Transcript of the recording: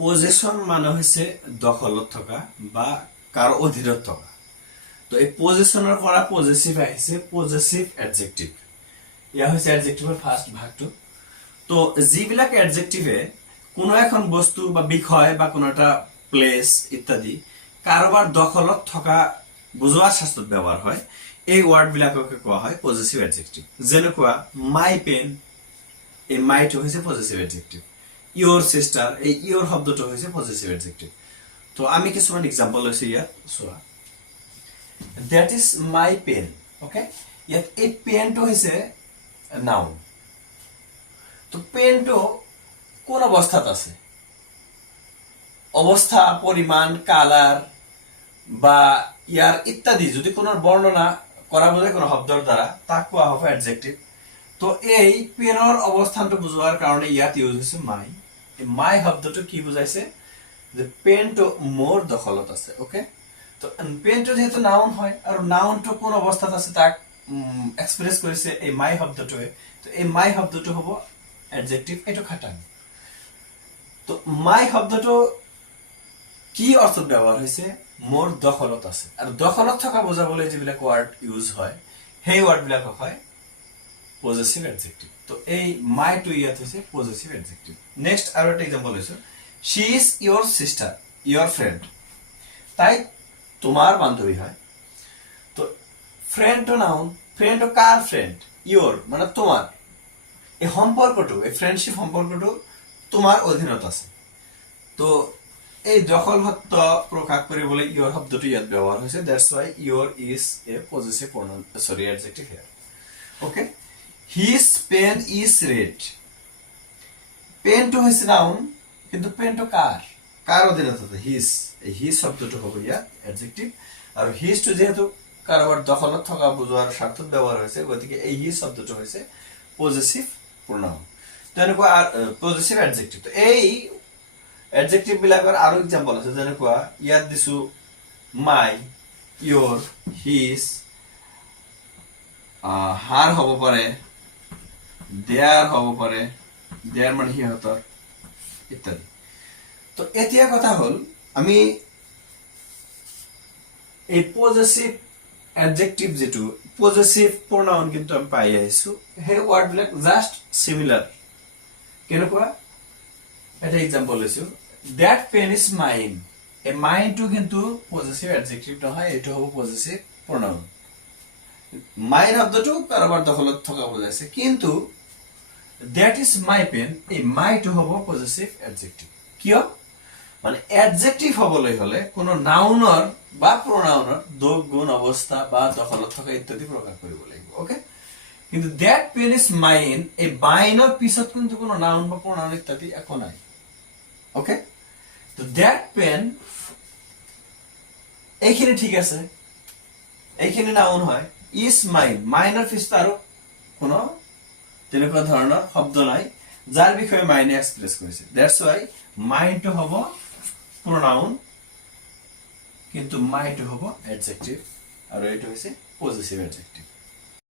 Possession মানে হচ্ছে দখলত থকা বা কাৰো অধীনত থকা। তো এই পজেশনেৰ পৰা পজেসিভ আহিছে পজেসিভ এডজেক্টিভ। ইয়া হৈছে এডজেক্টিভৰ ফার্স্ট ভাগটো। তো যিবিলাক এডজেক্টিভে কোনো এখন বস্তু বা বিষয় বা কোনো এটা প্লেস ইত্যাদি কাৰোবাৰ দখলত থকা বুজোৱাৰ শাস্ত্ৰত ব্যৱহাৰ হয়, এই ওয়াৰ্ড বিলাককে কোৱা হয় পজেসিভ এডজেক্টিভ। যেনেকুৱা মাই পেন, এই মাইটো হৈছে পজেসিভ এডজেক্টিভ। ইয়োর সিস্টার, এই ইয়োর শব্দটো হৈছে পজেসিভ এডজেক্টিভ। তো আমি কিছুমান এক্সাম্পল লৈছো ইয়াত চোৱা। That is my pen. Okay, ইয়াত এই পেনটো হৈছে নাউন। তো পেনটো কোন অৱস্থাত আছে? অৱস্থা, পৰিমাণ, কালাৰ বা ইয়াৰ ইত্যাদি যদি কোনো বৰ্ণনা কৰা বুজায় কোনো শব্দৰ দ্বাৰা তাক কোৱা হ'ব এডজেক্টিভ। তো এই পেনৰ অৱস্থানটো বুজোৱাৰ কাৰণে ইয়াত ইউজ হৈছে মাই। এই মাই শব্দটো কি বুজাইছে? যে পেনটো মোৰ দখলত আছে। ওকে, তো পেনটো যেহেতু নাউন হয় আৰু নাউনটো কোন অৱস্থাত আছে তাক এক্সপ্ৰেছ কৰিছে এই মাই শব্দটোৱে। তো এই মাই শব্দটো হ'ব এডজেক্টিভ। এইটো খাটাং। তো মাই শব্দটো কি অৰ্থত ব্যৱহাৰ হৈছে? মোৰ দখলত আছে। আৰু দখলত থকা বুজাবলৈ যিবিলাক ওয়ার্ড ইউজ হয় সেই ওয়ার্ড বিলাক হয় পজেসিভ এডজেক্টিভ। তো এই মাইটো ইয়াত হৈছে পজেসিভ এডজেক্টিভ। নেক্সট আৰু এটা এক্সাম্পল লৈছো। She is your sister, your friend. তাই তোমার বান্ধবী হয়। তো ফ্রেন্ডটো নাউন। ফ্রেন্ডটো কার ফ্রেন্ড? ইয়োর মানে তোমার। এই সম্পর্কটো, এই ফ্রেন্ডশিপ সম্পর্কটো তোমার অধীনত আছে। তো এই দখলসত্ব প্ৰকাশ কৰিবলৈ ইয়োৰ শব্দটো ইয়াত ব্যৱহাৰ হৈছে। That's why your is a possessive pronoun, sorry adjective here. Okay, his pen is red. পেনটো হৈছে নাউন, কিন্তু পেনটো কার? কার অধীনত আছে? হিজ। এই হিজ শব্দটো হ'ব ইয়াত এডজেক্টিভ। আৰু হিজটো যেহেতু কাৰোবাৰ দখলত থকা বুজোৱাৰ স্বাৰ্থত ব্যৱহাৰ হৈছে, গতিকে এই হিজ শব্দটো হৈছে পজেসিভ প্ৰনাউন। তেনেকুৱা পজেসিভ এডজেক্টিভ। তো এই এডজেক্টিভ বিলাকৰ আৰু এক্সাম্পল আছে। যেনেকুৱা ইয়াত দিছো মাই, ইয়োৰ, হিজ, হাৰ হ'ব পাৰে, দেয়াৰ হ'ব পাৰে, দেয়াৰ মানে সিহঁতৰ ইত্যাদি। তো এতিয়া কথা হল আমি এই পজেসিভ এডজেক্টিভ যেটো পজেসিভ প্রনাউন কিন্তু আমি পাই আহিছো, সেই ওয়ার্ড বিলাক জাস্ট সিমিলার। কেনেকুৱা? এটা এক্সাম্পল লৈছো। That pen is mine. এই মাইনটো কিন্তু পজেসিভ এডজেক্টিভ নহয়, এইটো হ'ব পজেসিভ প্রনাউন। মাইন শব্দটো কাৰোবাৰ দখলত থকা বুজাইছে, কিন্তু দ্যাট ইজ মাই পেন, এই মাইটো হ'ব পজেসিভ এডজেক্টিভ। কিয়? মানে এডজেক্টিভ হবলৈ হলে কোনো নাউনৰ বা প্ৰনাউনৰ দোষ, গুণ, অৱস্থা বা দখলত থকা ইত্যাদি প্ৰকাশ কৰিব লাগিব। ওকে, কিন্তু দ্যাট পেন ইজ মাইন, এই মাইনৰ পিছত কিন্তু কোনো নাউন বা প্রনাউন ইত্যাদি একো নাই। ওকে, তো দ্যাট পেন এইখিনি ঠিক আছে, এইখিনি নাউন হয়। ইজ মাইন, মাইনৰ পিছত আৰু কোনো তেনেকুৱা ধৰণৰ শব্দ নাই যাৰ বিষয়ে মাইনে এক্সপ্ৰেছ কৰিছে। দ্যাটস ওয়াই মাইনটো হ'ব প্ৰনাউন, কিন্তু মাইটো হ'ব এডজেক্টিভ, আৰু এইটো হৈছে পজেসিভ এডজেক্টিভ।